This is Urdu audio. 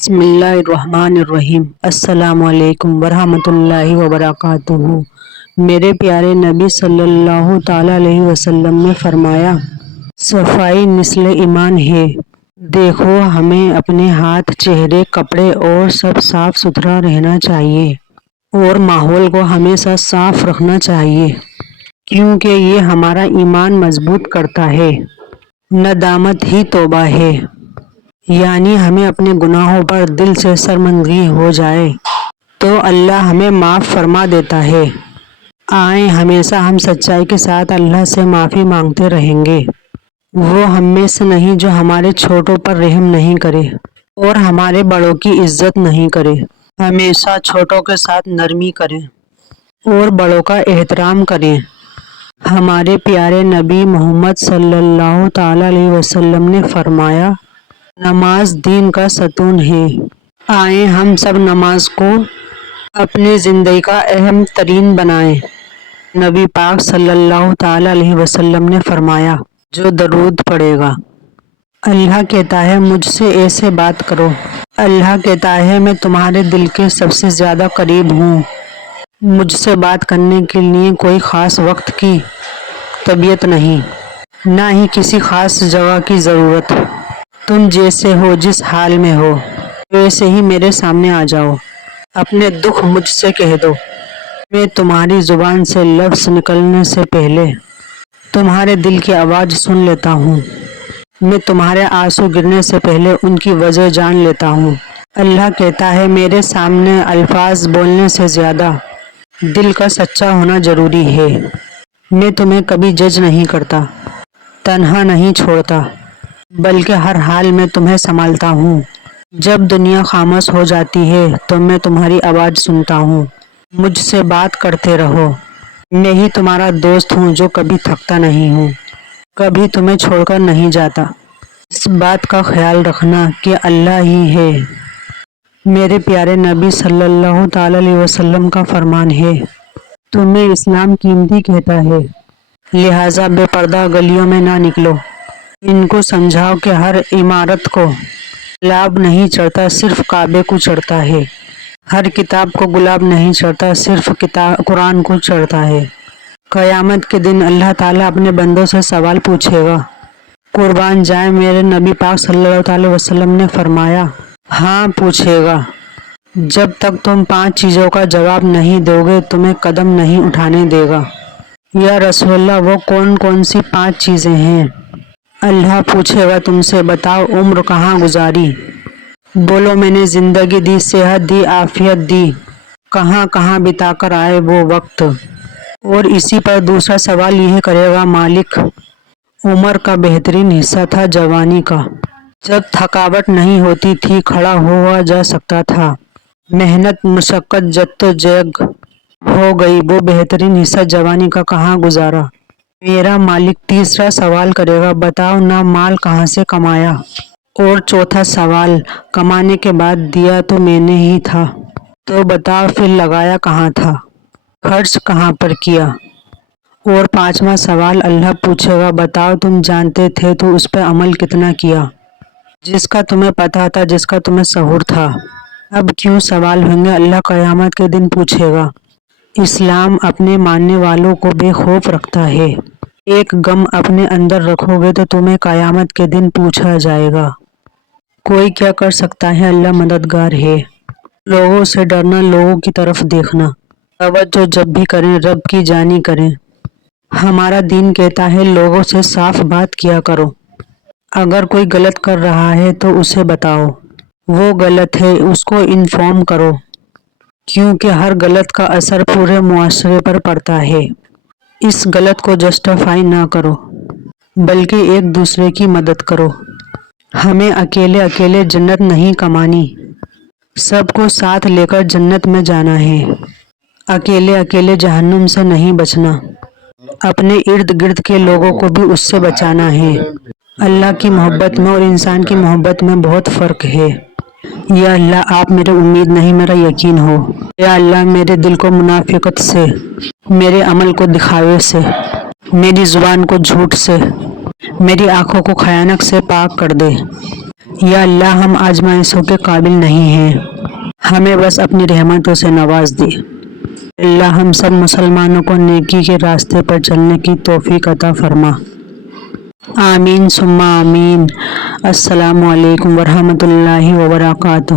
بسم اللہ الرحمن الرحیم۔ السلام علیکم ورحمۃ اللہ وبرکاتہ۔ میرے پیارے نبی صلی اللہ تعالیٰ علیہ وسلم نے فرمایا، صفائی نصف ایمان ہے۔ دیکھو، ہمیں اپنے ہاتھ، چہرے، کپڑے اور سب صاف ستھرا رہنا چاہیے اور ماحول کو ہمیشہ صاف رکھنا چاہیے، کیونکہ یہ ہمارا ایمان مضبوط کرتا ہے۔ ندامت ہی توبہ ہے، یعنی ہمیں اپنے گناہوں پر دل سے شرمندگی ہو جائے تو اللہ ہمیں معاف فرما دیتا ہے۔ آئیں ہمیشہ ہم سچائی کے ساتھ اللہ سے معافی مانگتے رہیں گے۔ وہ ہم میں سے نہیں جو ہمارے چھوٹوں پر رحم نہیں کرے اور ہمارے بڑوں کی عزت نہیں کرے۔ ہمیشہ چھوٹوں کے ساتھ نرمی کریں اور بڑوں کا احترام کریں۔ ہمارے پیارے نبی محمد صلی اللہ تعالیٰ علیہ وسلم نے فرمایا، نماز دین کا ستون ہے۔ آئیں ہم سب نماز کو اپنی زندگی کا اہم ترین بنائیں۔ نبی پاک صلی اللہ تعالیٰ علیہ وسلم نے فرمایا، جو درود پڑھے گا، اللہ کہتا ہے مجھ سے ایسے بات کرو۔ اللہ کہتا ہے میں تمہارے دل کے سب سے زیادہ قریب ہوں۔ مجھ سے بات کرنے کے لیے کوئی خاص وقت کی طبیعت نہیں، نہ ہی کسی خاص جگہ کی ضرورت۔ تم جیسے ہو، جس حال میں ہو، ویسے ہی میرے سامنے آ جاؤ۔ اپنے دکھ مجھ سے کہہ دو۔ میں تمہاری زبان سے لفظ نکلنے سے پہلے تمہارے دل کی آواز سن لیتا ہوں۔ میں تمہارے آنسو گرنے سے پہلے ان کی وجہ جان لیتا ہوں۔ اللہ کہتا ہے میرے سامنے الفاظ بولنے سے زیادہ دل کا سچا ہونا ضروری ہے۔ میں تمہیں کبھی جج نہیں کرتا، تنہا نہیں چھوڑتا، بلکہ ہر حال میں تمہیں سنبھالتا ہوں۔ جب دنیا خاموش ہو جاتی ہے تو میں تمہاری آواز سنتا ہوں۔ مجھ سے بات کرتے رہو۔ میں ہی تمہارا دوست ہوں جو کبھی تھکتا نہیں ہوں، کبھی تمہیں چھوڑ کر نہیں جاتا۔ اس بات کا خیال رکھنا کہ اللہ ہی ہے۔ میرے پیارے نبی صلی اللہ تعالیٰ علیہ وسلم کا فرمان ہے، تمہیں اسلام قیمتی کہتا ہے، لہٰذا بے پردہ گلیوں میں نہ نکلو۔ ان کو سمجھاؤ کہ ہر عمارت کو گلاب نہیں چڑھتا، صرف کعبے کو چڑھتا ہے۔ ہر کتاب کو گلاب نہیں چڑھتا، صرف قرآن کو چڑھتا ہے۔ قیامت کے دن اللہ تعالیٰ اپنے بندوں سے سوال پوچھے گا۔ قربان جائیں، میرے نبی پاک صلی اللہ علیہ وسلم نے فرمایا، ہاں پوچھے گا۔ جب تک تم 5 چیزوں کا جواب نہیں دو گے تمہیں قدم نہیں اٹھانے دے گا۔ یا رسول اللہ، وہ کون کون سی 5 چیزیں ہیں؟ اللہ پوچھے گا تم سے، بتاؤ عمر کہاں گزاری؟ بولو میں نے زندگی دی، صحت دی، عافیت دی، کہاں کہاں بتا کر آئے وہ وقت؟ اور اسی پر دوسرا سوال یہ کرے گا، مالک عمر کا بہترین حصہ تھا جوانی کا، جب تھکاوٹ نہیں ہوتی تھی، کھڑا ہوا جا سکتا تھا، محنت مشقت جدوجہد ہو گئی، وہ بہترین حصہ جوانی کا کہاں گزارا؟ میرا مالک تیسرا سوال کرے گا، بتاؤ نا مال کہاں سے کمایا؟ اور چوتھا سوال، کمانے کے بعد دیا تو میں نے ہی تھا، تو بتاؤ پھر لگایا کہاں تھا، خرچ کہاں پر کیا؟ اور 5واں سوال اللہ پوچھے گا، بتاؤ تم جانتے تھے تو اس پہ عمل کتنا کیا؟ جس کا تمہیں پتا تھا، جس کا تمہیں شعور تھا۔ اب کیوں سوال ہوں گے؟ اللہ قیامت کے دن پوچھے گا۔ اسلام اپنے ماننے والوں کو بے خوف رکھتا ہے۔ ایک غم اپنے اندر رکھو گے تو تمہیں قیامت کے دن پوچھا جائے گا۔ کوئی کیا کر سکتا ہے؟ اللہ مددگار ہے۔ لوگوں سے ڈرنا، لوگوں کی طرف دیکھنا، توجہ جب بھی کریں رب کی جانی کریں۔ ہمارا دین کہتا ہے لوگوں سے صاف بات کیا کرو۔ اگر کوئی غلط کر رہا ہے تو اسے بتاؤ، وہ غلط ہے، اس کو انفارم کرو، کیونکہ ہر غلط کا اثر پورے معاشرے پر پڑتا ہے۔ اس غلط کو جسٹیفائی نہ کرو، بلکہ ایک دوسرے کی مدد کرو۔ ہمیں اکیلے اکیلے جنت نہیں کمانی، سب کو ساتھ لے کر جنت میں جانا ہے۔ اکیلے اکیلے جہنم سے نہیں بچنا، اپنے ارد گرد کے لوگوں کو بھی اس سے بچانا ہے۔ اللہ کی محبت میں اور انسان کی محبت میں بہت فرق ہے۔ یا اللہ، آپ میرے امید نہیں میرا یقین ہو۔ یا اللہ، میرے دل کو منافقت سے، میرے عمل کو دکھاوے سے، میری زبان کو جھوٹ سے میری آنکھوں کو خیانت سے پاک کر دے۔ یا اللہ ہم آزمائشوں کے قابل نہیں ہیں، ہمیں بس اپنی رحمتوں سے نواز دے۔ اللہ ہم سب مسلمانوں کو نیکی کے راستے پر چلنے کی توفیق عطا فرما۔ آمین ثم آمین۔ السلام علیکم ورحمۃ اللہ وبرکاتہ۔